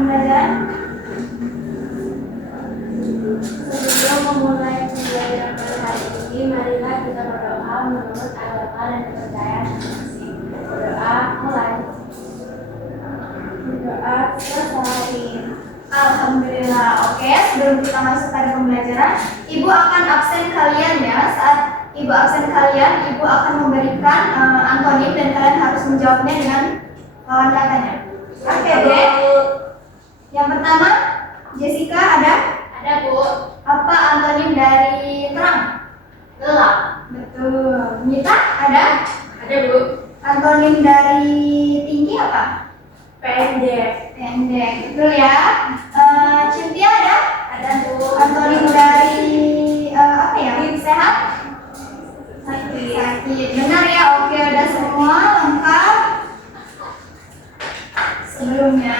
pembelajaran? Sebelum memulai pembelajaran pada hari ini, marilah kita berdoa menurut agama dan kepercayaan masing-masing. Berdoa mulai. Berdoa selesai. Alhamdulillah. Oke, sebelum kita masuk pada pembelajaran, Ibu akan absen kalian ya. Saat Ibu absen kalian, Ibu akan memberikan antonim dan kalian harus menjawabnya dengan lawan katanya. Oke, deh. Yang pertama, Jessica ada? Ada, Bu. Apa antonim dari terang? Gelap. Betul. Mita ada? Ada, Bu. Antonim dari tinggi apa? Pendek. Pendek. Betul ya. Cynthia ada? Ada, Bu. Antonim dari apa ya? Sehat? Sakit. Sakit. Benar ya. Oke, udah semua lengkap. Sebelumnya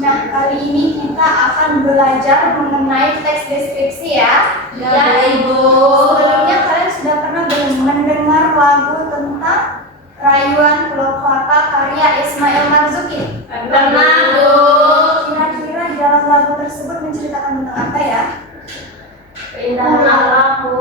nah, kali ini kita akan belajar mengenai teks deskripsi ya. Ya, Ibu. Sebelumnya kalian sudah pernah mendengar lagu tentang Rayuan Pulau Kelapa karya Ismail Marzuki? Pernah, Bu. Kira-kira di dalam lagu tersebut menceritakan tentang apa ya? Keindahan alam, Bu.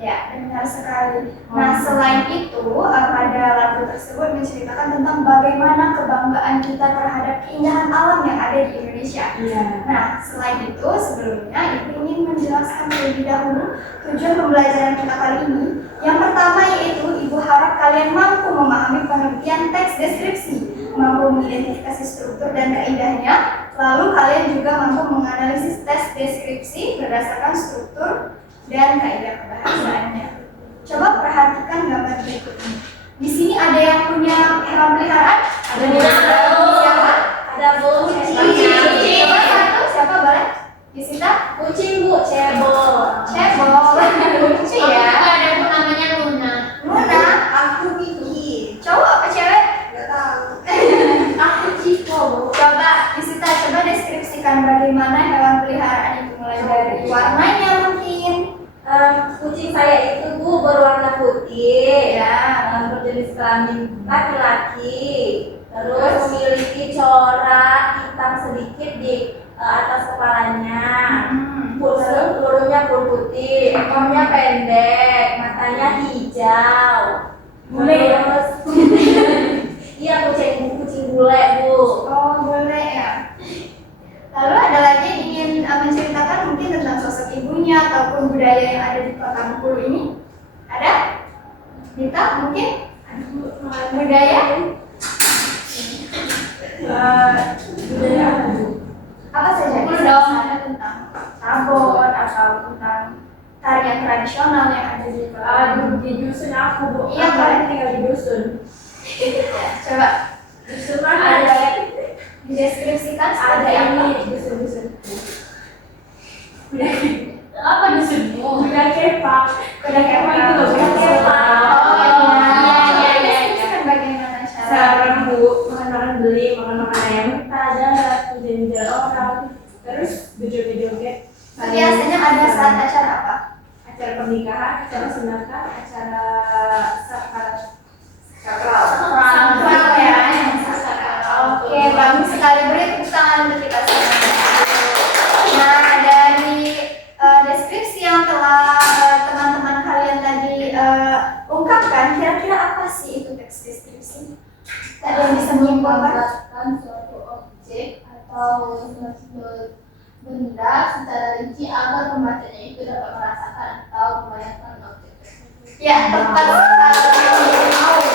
Ya, benar sekali. Nah, selain itu, pada lagu tersebut menceritakan tentang bagaimana kebanggaan kita terhadap keindahan alam yang ada di Indonesia. Iya. Nah, selain itu, sebelumnya Ibu ingin menjelaskan terlebih dahulu tujuan pembelajaran kita kali ini. Yang pertama yaitu Ibu harap kalian mampu memahami pengertian teks deskripsi, mampu mengidentifikasi struktur dan kaidahnya, lalu kalian juga mampu menganalisis teks deskripsi berdasarkan struktur dan kaidah kebahasaannya. Coba perhatikan gambar berikut ini. Di sini ada yang punya hewan peliharaan? Ada. Siapa? Ada, Bu. Kucing. Coba satu, siapa boleh? Yusita? Kucing, Bu. Cebol. Cebol. Lucu ya. Ada yang namanya Luna. Luna? Aku Kiki. Cowok apa cewek? Gak tahu. Aku Ciko, Bu. Coba Yusita, coba deskripsikan bagaimana hewan peliharaan itu, mulai dari warnanya mungkin. Kucing saya itu, Bu, berwarna putih, ya, berjenis kelamin laki-laki, terus memiliki corak hitam sedikit di atas kepalanya, bulunya putih, ekornya pendek, matanya hijau, terus iya kucing bule, Bu. Oh, bule ya. Lalu ada lagi yang ingin menceritakan mungkin tentang sosok ibunya ataupun budaya yang ada di Kota Bengkulu ini? Ada? Dita mungkin? Budaya? Budaya apa saja? Misalnya tentang sabon atau tentang tarian tradisional yang ada di Kota Di dusun aku, Bu. Iya, kalian tinggal di dusun. Coba Dusun mana ada? dideskripsikan Ada seperti apa? ini dusun. Apa dusunmu? Kuda kepak. Kuda kepak itu loh, kuda kepak. Oh iya. Deskripsikan bagaimana cara? Sekarang, Bu, makan beli, makan ayam ada hujan orang, terus berjoget-joget. Biasanya ada saat acara apa? Acara pernikahan, acara sunatan, acara sakral ya. Oke, bagus sekali. Beri tepuk tangan untuk kita semua. Nah, dari deskripsi yang telah teman-teman kalian tadi ungkapkan, kira-kira apa sih itu teks deskripsi? Ada yang bisa menyimpulkan suatu objek atau suatu benda secara rinci agar pembacanya itu dapat merasakan atau membayangkan objek tersebut. Ya, tepat sekali.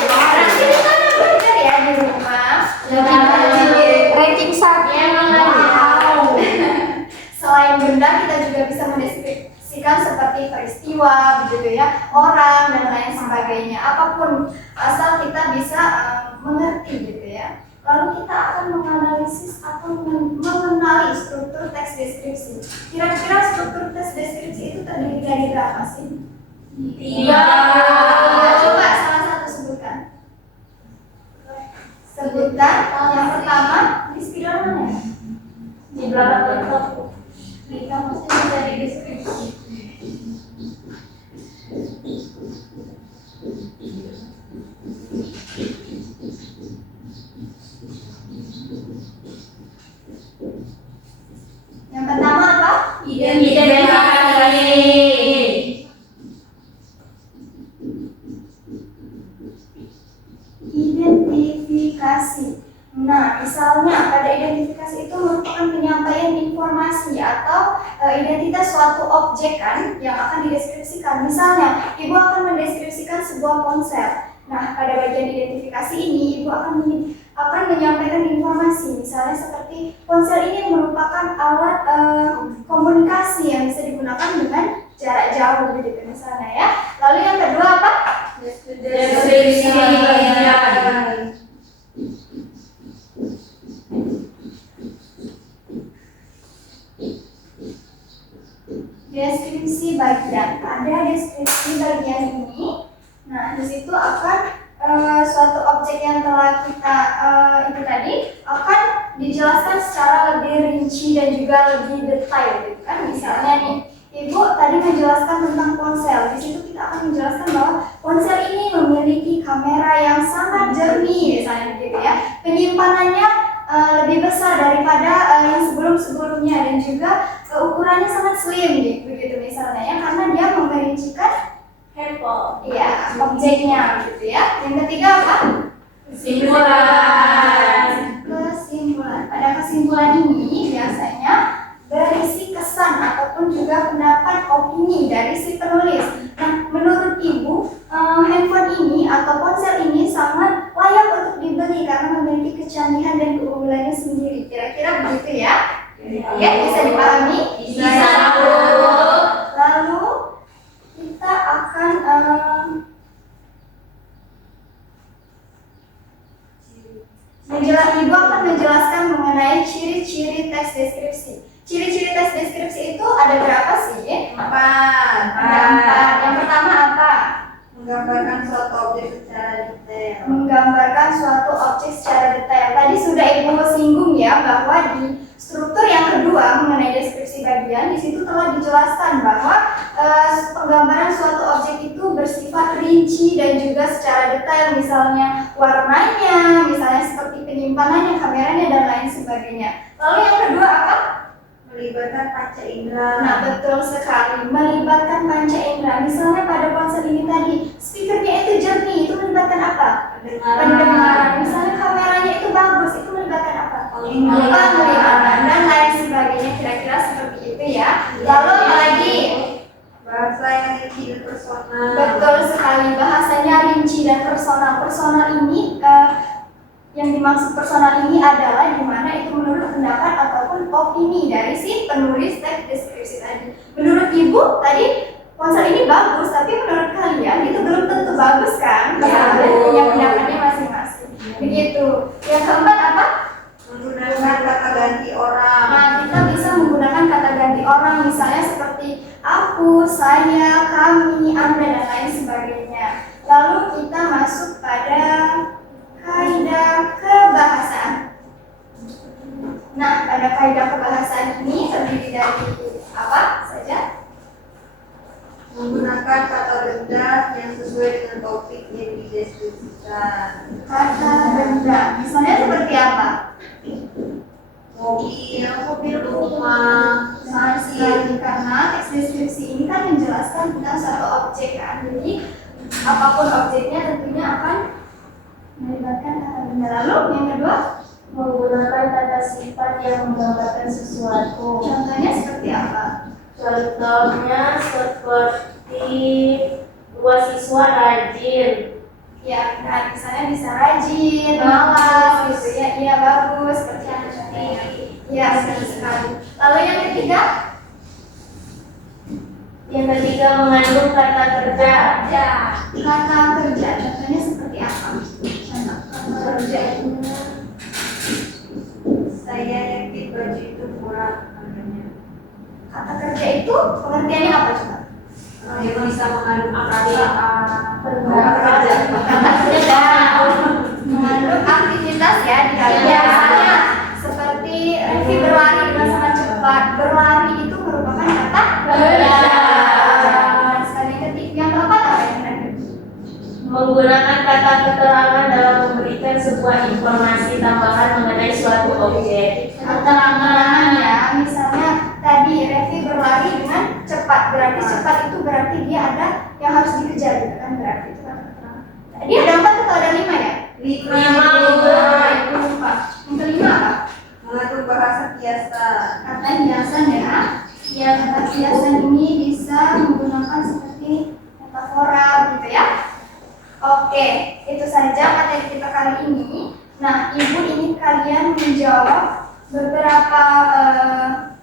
Berarti kita ada belajar ya di rumah. ranking 1. Selain benda, kita juga bisa mendeskripsikan seperti peristiwa, begitu ya, orang dan lain sebagainya. Apapun, asal kita bisa mengerti, gitu ya. Lalu kita akan menganalisis atau mengenali struktur teks deskripsi. Kira-kira struktur teks deskripsi itu terdiri dari berapa sih? Iya. Coba salah satu sebutkan. Sebutkan. Yang pertama, di spidol mana ya? Di belakang laptop. Di kamusnya bisa identifikasi. Nah, misalnya pada identifikasi itu merupakan penyampaian informasi atau identitas suatu objek kan yang akan dideskripsikan. Misalnya, ibu akan mendeskripsikan sebuah ponsel. Nah, pada bagian identifikasi ini ibu akan menyampaikan informasi. Misalnya seperti ponsel ini merupakan alat komunikasi yang bisa digunakan dengan jarak jauh gitu misalnya ya. Lalu yang kedua apa? Deskripsi bagian. Deskripsi bagian. Ada deskripsi bagian ini. Nah, di situ akan suatu objek yang telah kita itu tadi akan dijelaskan secara lebih rinci dan juga lebih detail gitu kan. Misalnya nih, ibu tadi menjelaskan tentang ponsel. Di situ kita akan menjelaskan bahwa ponsel ini memiliki kamera yang sangat jernih misalnya gitu ya. Penyimpanannya lebih besar daripada yang sebelum-sebelumnya dan juga ukurannya sangat slim gitu misalnya ya, karena dia memerincikan Handphone. iya objeknya gitu ya. Yang ketiga apa? Kesimpulan. Kesimpulan. Pada kesimpulan ini biasanya berisi kesan ataupun juga pendapat opini dari si penulis. Nah, menurut ibu handphone ini atau ponsel ini sangat layak untuk dibeli karena memiliki kecanggihan dan keunggulannya sendiri. Kira-kira begitu ya? Ya, bisa dipahami? Bisa. Lalu kita akan ibu akan menjelaskan mengenai ciri-ciri teks deskripsi. Ciri-ciri teks deskripsi itu ada berapa sih? 4. Ada 4. Yang pertama apa? Menggambarkan suatu objek secara detail. Menggambarkan suatu objek secara detail. Tadi sudah ibu singgung ya bahwa di struktur yang kedua mengenai deskripsi bagian di situ telah dijelaskan bahwa penggambaran suatu objek itu bersifat rinci dan juga secara detail, misalnya warnanya, misalnya seperti penyimpanannya, kameranya dan lain sebagainya. Lalu yang kedua apa? Melibatkan panca indera. Nah, betul sekali, melibatkan panca indera. Misalnya pada ponsel ini tadi, speakernya itu jernih, itu melibatkan apa? Pendengaran. Misalnya kameranya itu bagus, itu melibatkan apa? Penglihatan dan lain sebagainya, kira-kira seperti itu ya. Lalu apa lagi? Bahasa yang rinci dan personal. Betul sekali, bahasanya rinci dan personal. Personal ini yang dimaksud personal ini adalah di mana itu menurut pendapat ataupun opini dari si penulis teks deskripsi tadi. Menurut ibu tadi ponsel ini bagus, tapi menurut kalian itu belum tentu bagus kan? Karena punya pendapatnya masing-masing. Begitu. Yang keempat apa? Menggunakan kata ganti orang. Nah, kita bisa menggunakan kata ganti orang, misalnya seperti aku, saya, kami, anda dan lain sebagainya. Lalu kita masuk pada kaidah kebahasaan. Nah, pada kaidah kebahasaan ini terdiri dari apa saja? Menggunakan kata benda yang sesuai dengan topik yang dideskripsikan. Kata benda, misalnya seperti apa? Mobil, rumah. Sangat sekali, karena teks deskripsi ini kan menjelaskan tentang satu objek kan. Jadi apapun objeknya tentunya akan melibatkan kata benda. Lalu yang kedua, Menggunakan kata sifat yang menggambarkan sesuatu. contohnya seperti apa? Contohnya seperti dua siswa rajin. Ya, nah misalnya bisa rajin, malas gitu ya, iya bagus, seperti yang contohnya. Iya, benar sekali. Lalu yang ketiga, Yang ketiga mengandung kata kerja. kata kerja, contohnya seperti apa? Contoh kata kerja itu. Saya yakin baju itu murah harganya. Kata kerja itu pengertiannya apa coba? Yang bisa mengandung arti Mengandung aktivitas ya di dalamnya. Misalnya seperti Revi berlari dengan sangat cepat. Berlari itu merupakan kata kerja. Sekali ketik yang keempat apa yang terakhir? Menggunakan kata keterangan dalam memberikan sebuah informasi tambahan mengenai suatu objek. Keterangan ya, misalnya tadi Revi berlari dengan cepat. Berarti cepat itu berarti dia ada yang harus dikejar gitu kan, berarti itu kan keterangan. Tadi ada 4 atau ada 5 ya? lima. Pelampiasan ini bisa menggunakan seperti metafora gitu ya. Oke, itu saja materi kita kali ini. Nah, Ibu ingin kalian menjawab beberapa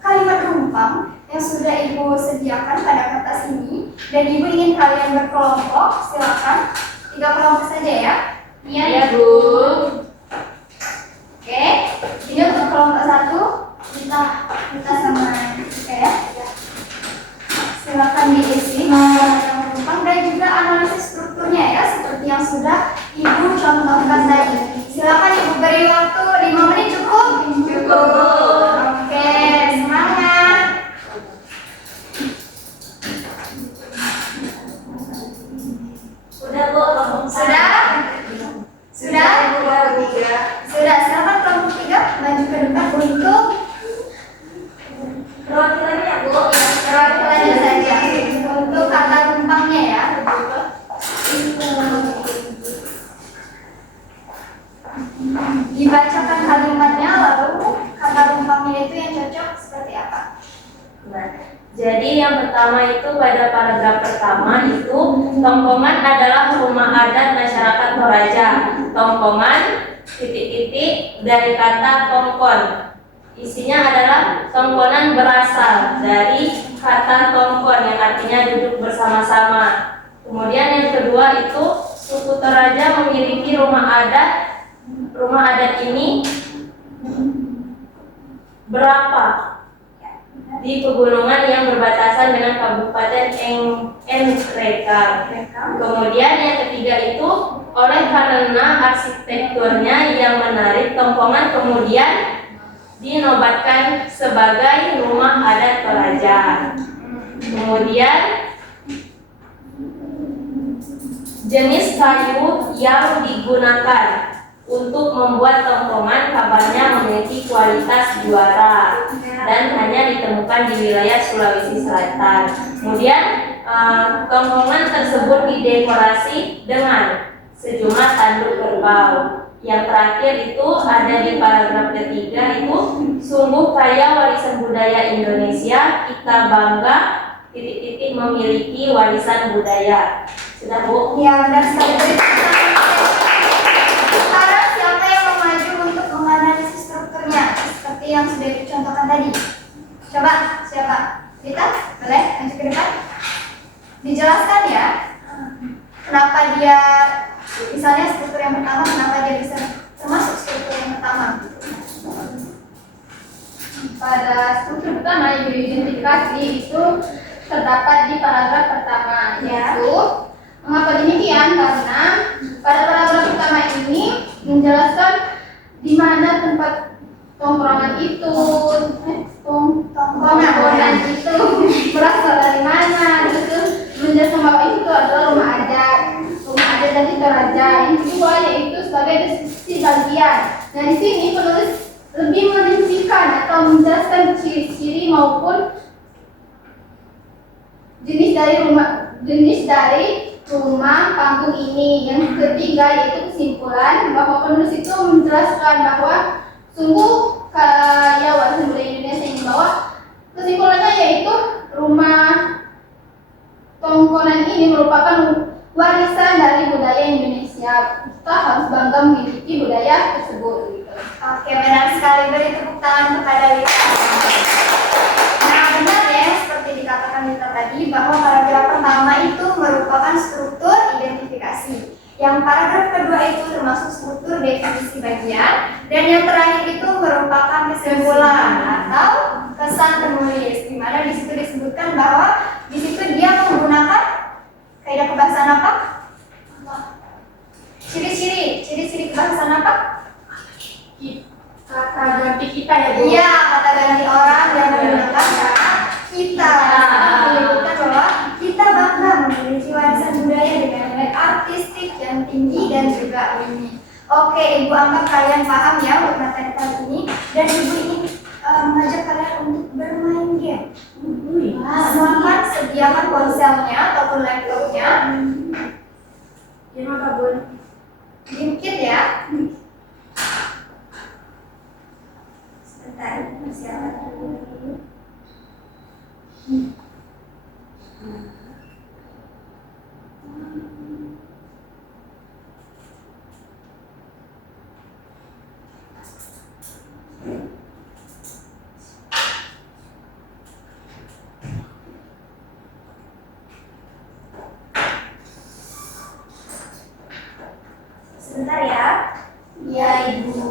kalimat rumpang yang sudah Ibu sediakan pada kertas ini. Dan Ibu ingin kalian berkelompok, silakan 3 kelompok saja ya. Iya, Bu. Oke, ini untuk kelompok 1 kita sama kita ya. Silakan diisi yang rumpang dan juga analisis strukturnya ya, seperti yang sudah Ibu contohkan tadi. Silakan Ibu beri waktu 5 menit cukup? Cukup. Oke, semangat. Sudah, Bu. Sudah? Sudah? Sudah, silakan kelompok 3 maju ke depan untuk Perwakilannya ya, Bu. perwakilannya saja. Untuk kata rumpangnya ya. Dibacakan kalimatnya, lalu kata rumpangnya itu yang cocok seperti apa? Nah, jadi yang pertama itu pada paragraf pertama itu tongkongan adalah rumah adat masyarakat Toraja. Tongkongan titik-titik dari kata tongkon. Isinya adalah tongkonan berasal dari kata tongkon yang artinya duduk bersama-sama. Kemudian yang kedua itu suku Toraja memiliki rumah adat. Rumah adat ini berapa? Di pegunungan yang berbatasan dengan Kabupaten Nrekang. Kemudian yang ketiga itu oleh karena arsitekturnya yang menarik, tongkongan kemudian dinobatkan sebagai rumah adat Toraja. Kemudian jenis kayu yang digunakan untuk membuat tongkongan kabarnya memiliki kualitas juara dan hanya ditemukan di wilayah Sulawesi Selatan. Kemudian tongkongan tersebut didekorasi dengan sejumlah tanduk kerbau. Yang terakhir itu ada di paragraf ketiga itu sungguh kaya warisan budaya Indonesia, kita bangga titik-titik memiliki warisan budaya. Sudah, Bu? Ya, benar sekali. Sekarang siapa yang mau maju untuk menganalisis strukturnya seperti yang sudah dicontohkan tadi? Coba, siapa? Kita? Boleh? Maju ke depan. Dijelaskan ya. Kenapa dia, misalnya struktur yang pertama, kenapa dia bisa termasuk struktur yang pertama? Pada struktur pertama yang diidentifikasi itu terdapat di paragraf pertama, yaitu mengapa demikian? Karena pada paragraf pertama ini menjelaskan di mana tempat tongkrongan itu, tongkrongan itu berasal dari mana, terus menjelaskan bahwa itu adalah rumah adat dari Toraja. Yang kedua yaitu sebagai deskripsi bagian. Nah, di sini penulis lebih merincikan atau menjelaskan ciri-ciri maupun jenis dari rumah panggung ini. Yang ketiga yaitu kesimpulan bahwa penulis itu menjelaskan bahwa sungguh kaya warisan budaya Indonesia ini, bahwa kesimpulannya yaitu rumah tongkonan ini merupakan warisan dari budaya Indonesia. Kita harus bangga memiliki budaya tersebut. Gitu. Oke, benar sekali. Beri tepuk tangan kepada Lita. Nah, benar ya, seperti dikatakan Lita tadi, bahwa paragraf pertama itu merupakan struktur identifikasi. Yang paragraf kedua itu termasuk struktur definisi bagian, dan yang terakhir itu merupakan kesimpulan atau kesan penulis, di mana di situ disebutkan bahwa di situ dia menggunakan kaidah kebahasaan apa? Ciri-ciri kebahasaan apa? Kata ganti kita ya, Bu. Iya, kata ganti orang yang menggunakan kata kita. Menyebutkan bahwa kita bangga memiliki warisan budaya dengan nilai artistik yang tinggi dan juga unik. Oke, Ibu anggap kalian paham ya untuk materi kali ini, dan Ibu ingin mengajak kalian untuk bermain game. Silakan sediakan ponselnya ataupun laptopnya. Gimana, Bun? Sedikit ya. Sebentar, persiapan dulu. Sebentar ya. Iya, Ibu.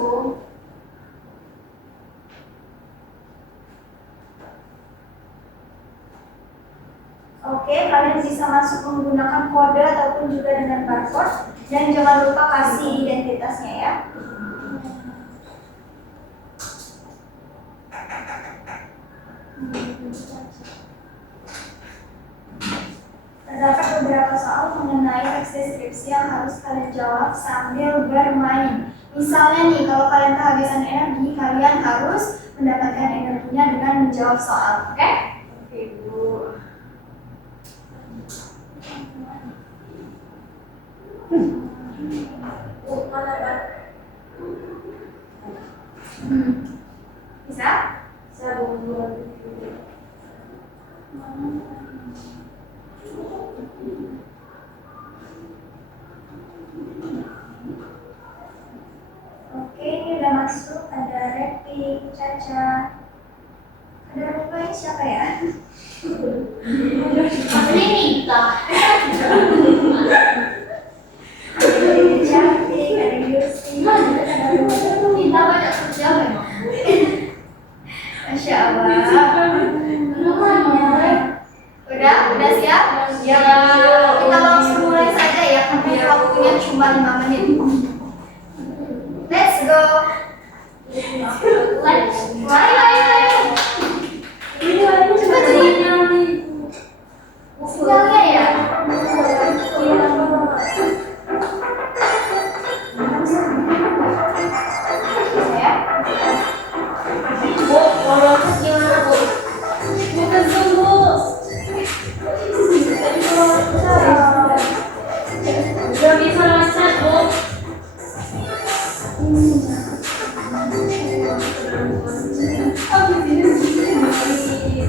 Oke, kalian bisa masuk menggunakan kode ataupun juga dengan barcode. Dan jangan lupa kasih identitasnya ya. Terdapat beberapa soal mengenai teks deskripsi yang harus kalian jawab sambil bermain. Misalnya nih, kalau kalian kehabisan energi, kalian harus mendapatkan energinya dengan menjawab soal, oke? Oke, Bu. Bisa? Saya buat Oke, ini udah masuk. Ada Repi, Caca. Ada lupa ini siapa ya? Ini Nita. Ada Dede Cantik, ada Yusi, ada Nita banyak kerja memang. Masya Allah. Namanya. Udah siap? Ya. Kita langsung mulai saja ya, karena waktunya cuma 5 menit. Let's go. Ayo. Cepat sinyalnya ya. Bisa ya? Bu, mau loncat gimana, Bu? Bukan sungguh. Udah bisa loncat, Bu.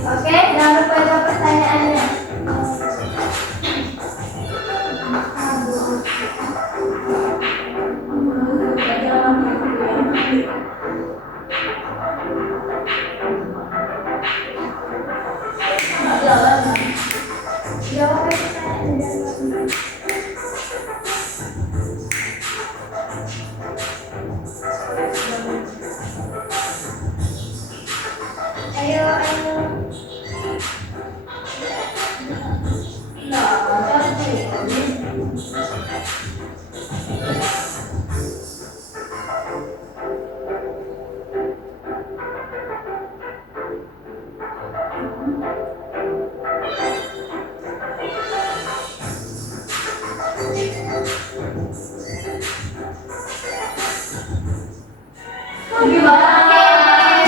Oke, jangan lupa jawab pertanyaannya. Jawab pertanyaannya. Ayo. Oke,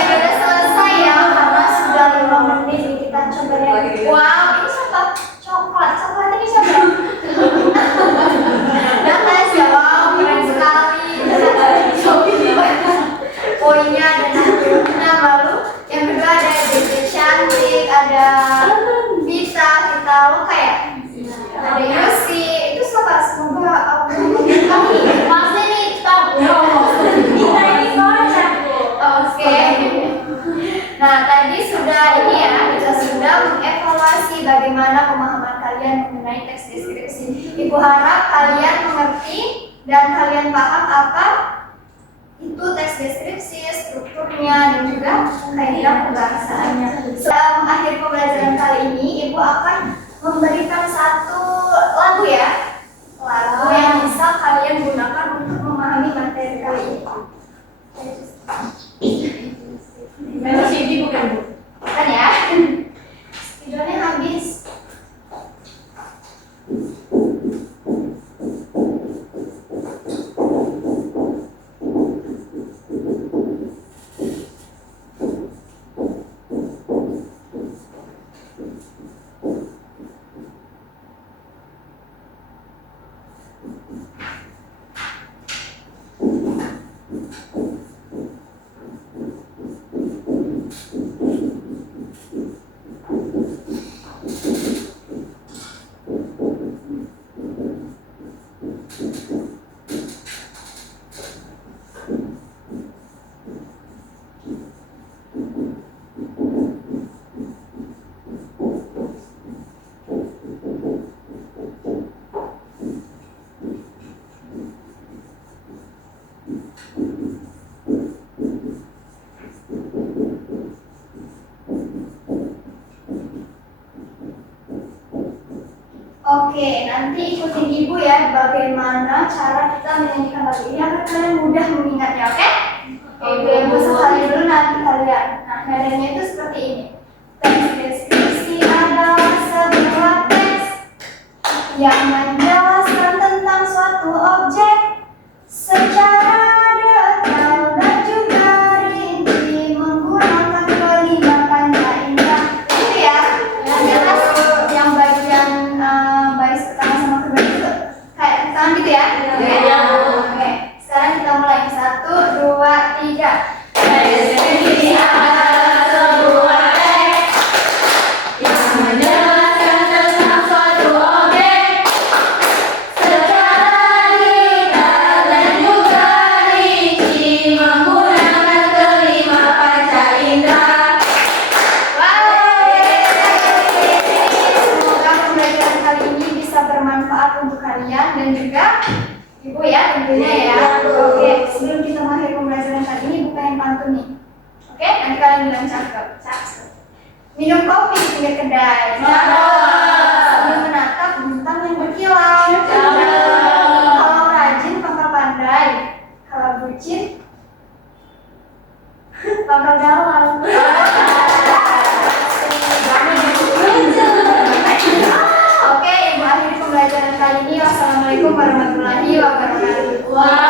udah selesai ya, karena sudah 5 menit nih, kita coba lihat. Wow, ini siapa? Coklat ini siapa? Natas ya, wow, keren sekali. Poinnya ada Natasha, lalu yang kedua ada Dede Cantik, ada Vita Luka ya? Ada Yusi, itu siapa? Semoga aku kami. Pasti Nita. Kita ini kocak, Bu. Oke. Nah, tadi sudah ini ya, kita sudah mengevaluasi bagaimana pemahaman kalian mengenai teks deskripsi. Ibu harap kalian mengerti dan kalian paham apa itu teks deskripsi, strukturnya, dan juga kaidah pembahasannya. Dalam akhir pembelajaran kali ini, Ibu akan memberikan satu lagu ya, lagu yang bisa kalian gunakan untuk memahami materi kali ini. Memang CD bukan, Bu? Kan ya? Videonya habis. cara kita menyanyikan lagu ini agar kalian mudah mengingatnya, oke? Oke, gue sekali dulu nanti kalian. Nah, nadanya itu seperti ini. Teks deskripsi adalah sebuah teks yang menjelaskan tentang suatu objek secara detail dan juga rinci menggunakan kelima panca indera. Itu ya. Yang atas yang bagian baris pertama sama kedua itu kayak tangan gitu ya. Iya. Oke. Sekarang kita mulai 1, 2, 3. Deskripsi adalah sebuah teks yang menjelaskan tentang suatu objek secara detail dan juga rinci menggunakan kelima panca indera. Semoga pembelajaran kali ini bisa bermanfaat untuk kalian dan juga ibu ya tentunya ya. Oke, sebelum kita mengakhiri pembelajaran kali ini bukan yang pantun nih. Oke, nanti kalian bilang cakep. Minum kopi di pinggir kedai. Sambil menatap bintang yang berkilau. Kalau rajin pangkal pandai. Kalau bucin pangkal galau. Oke, ibu akhiri pembelajaran kali ini. Wassalamualaikum warahmatullahi wabarakatuh.